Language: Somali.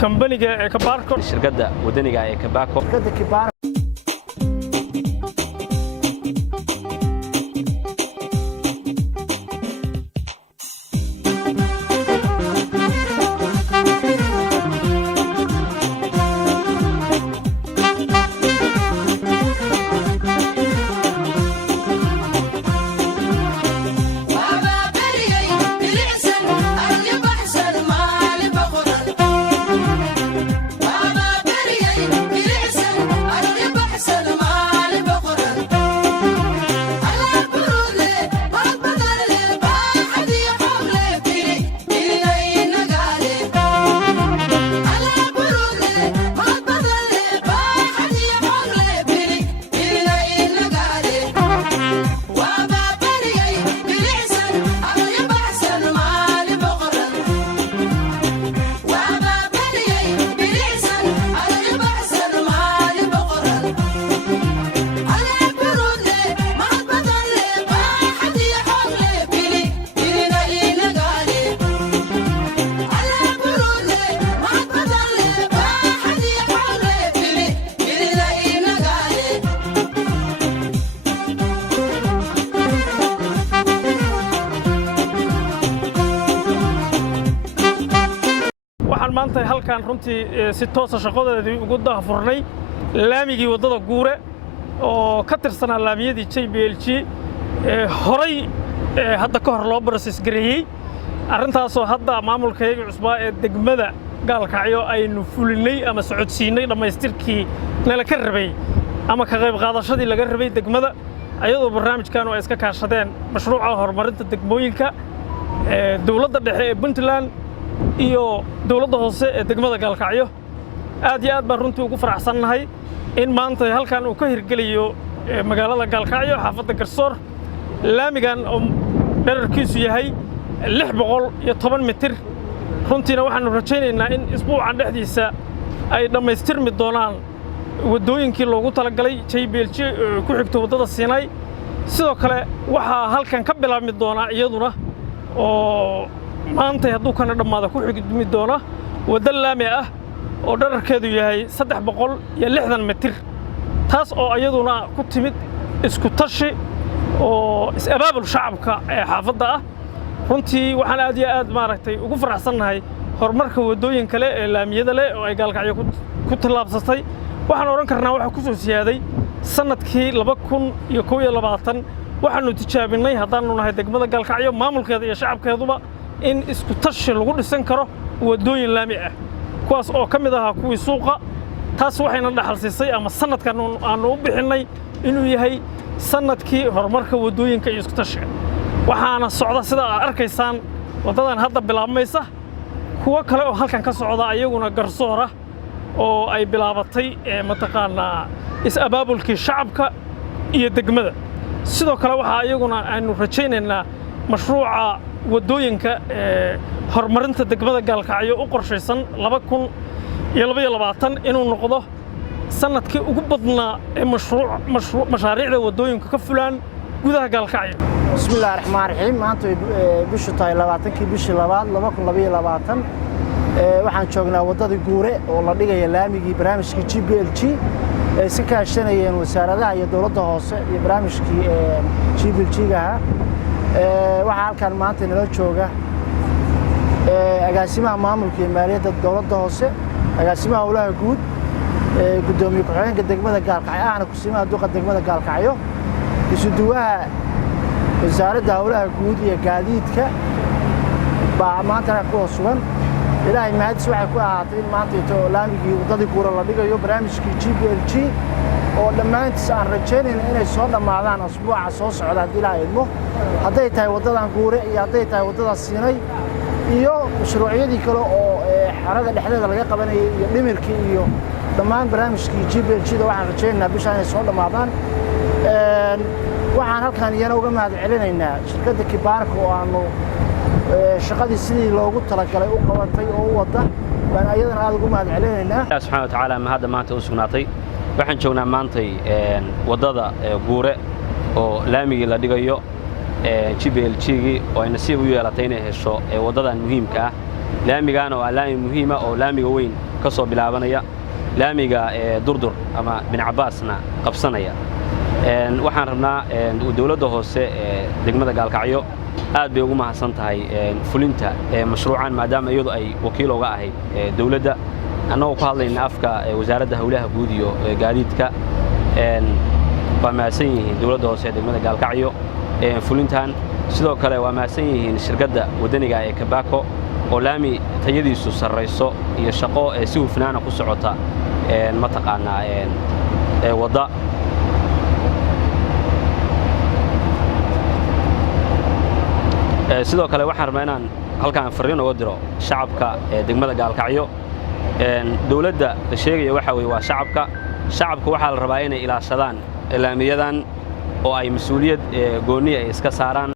kambaniga ee Kabaarko shirkadda wadaniga ee Kabaarko maanta halkan runtii si toos ah shaqadeedii ugu daahfurnay laamigii wadada Guure oo ka tirsanaa laamiyadii JBLG horay hadda ka hor loo process gareeyay arintaas oo hadda maamulkayga cusbaa ee degmada Gaalkacyo aynu fulinay ama socodsiinay dhamaystirkii nala ka rabay ama ka qayb qaadashadii laga rabay degmada ayadoo barnaamijkan oo iska kaashadeen mashruuca horumarinta degmooyinka dawladda dhexe ee Puntland iyo dawladda hoose ee degmada Gaalkacyo aad iyo aad baan runtii ugu faraxsanahay in maanta halkan uu ka hirgeliyo magaalada Gaalkacyo xaafadda Garsoor laamigan oo dhererkiisu yahay 610 mitir runtiina waxaanu rajaynaynaa in isbuucan dhexdiisa ay dhamaystirmi doonaan wadooyinkii loogu talagalay JBLG ku xigto wadada Siinay sidoo kale waxa halkan ka bilaabmi doona iyaduna oo maanta hadduu kana dhamaado ku xigmi doona wada laami ah oo dhererkeedu yahay 360 mitir taas oo iyaduna ku timid isku tashi oo is-abaabul shacabka ee xaafadda ah runtii waxaan aad iyo aad maaragtay ugu faraxsanahay horumarka wadooyin kale ee laamiyada leh oo ay Gaalkacyo ku tallaabsatay waxaan oran karnaa waxa ku soo siyaaday sanadkii 2021 waxaanu tijaabinay haddaanu nahay degmada Gaalkacyo maamulkeeda iyo shacabkeeduba in isku tashi lagu dhisan karo wadooyin laami ah kuwaas oo ka mid ah kuwii suuqa taas waxayna dhaxalsiisay ama sanadkan aanu u bixinay inuu yahay sanadkii horumarka wadooyinka iyo isku tashiga waxaana socda sida aad arkaysaan wadadan hadda bilaabmaysa kuwa kale oo halkan ka socda ayaguna Garsoor ah oo ay bilaabatay mataqaanaa is-abaabulkii shacabka iyo degmada sidoo kale waxa ayaguna aanu rajaynaynaa mashruuca wadooyinka horumarinta degmada Gaalkacyo u qorshaysan 2022 inuu noqdo sanadkii ugu badnaa ee mashaariicda wadooyinka ka fulaan gudaha Gaalkacyo bismillaahir rahmaanir rahiim maanta bishu tahay 20kii bishii 2022 waxaan joognaa wadada Guure oo la dhigayo laamigii barnaamijkii JBLG ee si kaashanayeen wasaaradaha iyo dawladda hoose iyo barnaamijkii JBLG-ga waxa halkan maanta nala jooga agaasimaha maamulka iyo maaliyadda dawladda hoose agaasimaha howlaha guud gudoomiye ku-xigeenka degmada Gaalkacyo ahna kusimaha duqa degmada Gaalkacyo isuduwaha wasaaradda howlaha guud iyo gaadiidka baa maanta ku sugan ilaahay mahadis waxay ku ahaatay in maanta ito laamigii wadada Guure la dhigayo barnaamijkii JBLG oo dhammaantiis aan rajaynayno inay soo dhamaadaan asbuuca soo socda hadii la idmo haday tahay wadadan Guure iyo haday tahay wadada Siinay iyo mashruucyadii kale oo xarada dhexdeeda laga qabanayay iyo dhimirkii iyo dhammaan barnaamijkii JBLG-da waxaan rajaynaynaa bisha inay soo dhamaadaan waxaan halkan iyana uga mahad celinaynaa shirkadda Kabaarko oo aanu shaqadii sidii loogu talagalay u qabatay oo u wada baan ayadana aad ugu mahad celinaynaa subhanahu wa ta'ala ma hadda maanta u sugnaatay waxaan joognaa maanta wadada Guure oo laamigii la dhigayo JBLG-gi oo ay nasiib u yeelatay inay hesho wadadan muhiimka ah laamigaana waa laami muhiima oo laamiga weyn ka soo bilaabanaya laamiga durdur ama bin Cabbaasna qabsanaya waxaan rabnaa dawladda hoose ee degmada Gaalkacyo aad bay ugu mahadsan tahay fulinta mashruucan maadaama iyadu ay wakiil uga ahayd dawladda annagoo ku hadlayna afka wasaaradda hawlaha guud iyo gaadiidka waa mahadsan yihiin dawladda hoose ee degmada Gaalkacyo fulintan sidoo kale waa mahadsan yihiin shirkadda wadaniga ee Kabako oo laami tayadiisu sarreyso iyo shaqo si hufnaana ku socota ma taqaanaa wadda sidoo kale waxaan rabnaa inaan halkaan fariin uga diro shacabka degmada Gaalkacyo dawladda la sheegaya waxa weeye waa shacabka waxaa la rabaa inay ilaashadaan laamiyadan oo ay mas'uuliyad gooni ay iska saaraan